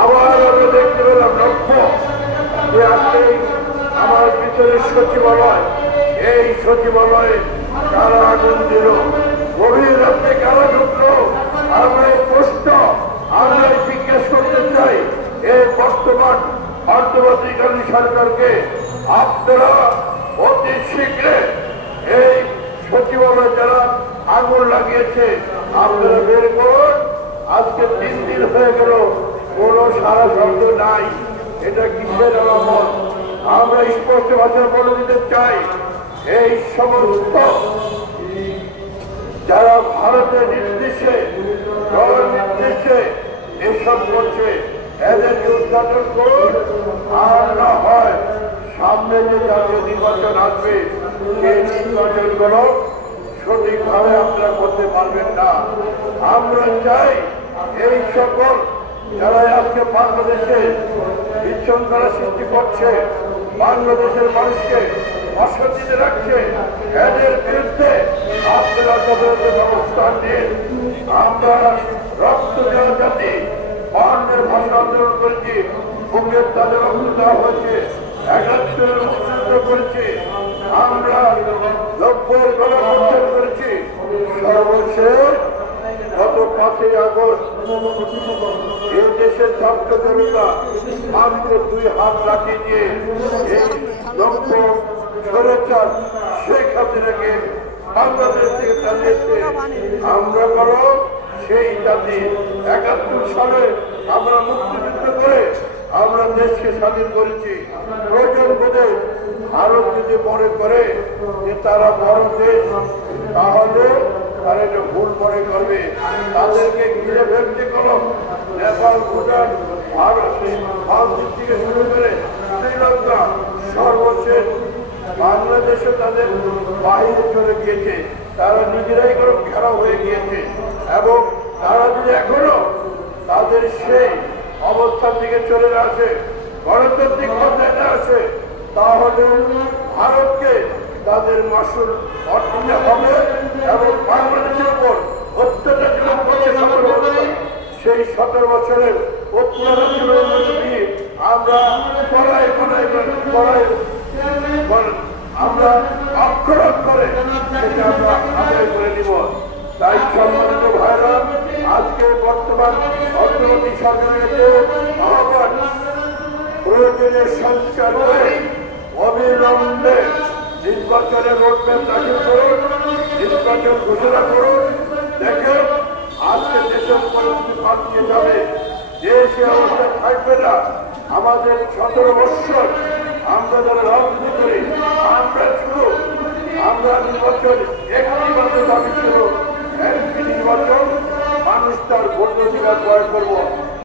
আবার আমরা দেখতে পেলাম লক্ষ্য যে আজকে আমার পিছনের সচিবালয়, এই সচিবালয়ে কারা আগুন দিল, গভীর রাত্রে কারা ঢুকলো। আমরা এই প্রশ্ন আমরা জিজ্ঞেস করতে চাই এই বর্তমান অন্তর্বর্তীকালীন সরকারকে, আপনারা অতি শীঘ্রে এই সচিবালয় যারা আগুন লাগিয়েছে আপনারা বের করুন। আজকে 3 দিন হয়ে গেল, কোন সারা শব্দ নাই। এটা কিসের আলামত? আমরা স্পষ্ট ভাষায় বলে দিতে চাই, এই সমস্ত যারা ভারতের নির্দেশে দল নির্দেশে এসব করছে এদেরকে উদ্ঘাটন করুন। আর না হয় সামনে যে জাতীয় নির্বাচন আসবে সেই নির্বাচনগুলো সঠিকভাবে আপনারা করতে পারবেন না। আমরা চাই এই সকল যারা আজকে বাংলাদেশে বিশৃঙ্খলা সৃষ্টি করছে, বাংলাদেশের মানুষকে অশান্তিতে রাখছে, এদের বিরুদ্ধে আপনারা যথাযথ ব্যবস্থা নিন। আমরা রক্ত দেওয়া জাতি বর্ণের ভাষা আন্দোলন করেছি, বুকের তাদের রক্ত দেওয়া হয়েছে, ৭১ মুক্তিযুদ্ধ করেছি, আমরা ৯০ গণঅভ্যুত্থান করেছি। সর্বশেষ গত ৫ই আগস্ট এই দেশের ছাত্র জনতা মাত্র 2 হাত লাঠি দিয়ে এই লক্ষ স্বৈরাচার শেখ হাসিনাকে বাংলাদেশ থেকে চালিয়েছে। আমরা বলো সেই জাতি ৭১ সালে আমরা মুক্তিযুদ্ধ করে আমরা দেশকে স্বাধীন করেছি। প্রয়োজন বোধে ভারত যদি মনে করে যে তারা বড় দেশ, তাহলে তারা এটা ভুল মনে করবে। তাদেরকে ঘিরে ফেলতে করো নেপাল, ভুটান, ভারত, বাংলাদেশ থেকে শুরু করে শ্রীলঙ্কা, সর্বশেষ বাংলাদেশে তাদের বাহিরে চলে গিয়েছে। তারা নিজেরাই কোনো ঘেরা হয়ে গিয়েছে এবং তারা যদি এখনো তাদের সেই অবস্থান থেকে চলে আসে, গণতান্ত্রিক পর্যায়ে না আসে, তাহলে ভারতকে তাদের মাসুল অর্থনীতি হবে এবং বাংলাদেশের উপর অত্যাচার যেমন করছে 17 বছর, সেই 17 বছরের অত্যাচারের মধ্যে দিয়ে আমরা আমরা অক্ষরণ করে সেটা আমরা আদায় করে নিব। তাই সম্মানিত ভাইরা, আজকে বর্তমান অর্থনৈতিক সরকারের আহ্বান, প্রয়োজনীয় সংস্কার করে অবিলম্বে নির্বাচনের রোডম্যাপ দাখিল করুন, নির্বাচন ঘোষণা করুন। দেখেন আজকে দেশের পরিস্থিতি পাল্টিয়ে যাবে, দেশে অবস্থা থাকবে না। আমাদের 17 বছর আমরা যারা রাজনীতি করি, আমরা নির্বাচন একটি মাত্র দাবি ছিল, একটি নির্বাচন, মানুষ তার ভোট অধিকার প্রয়োগ করবো।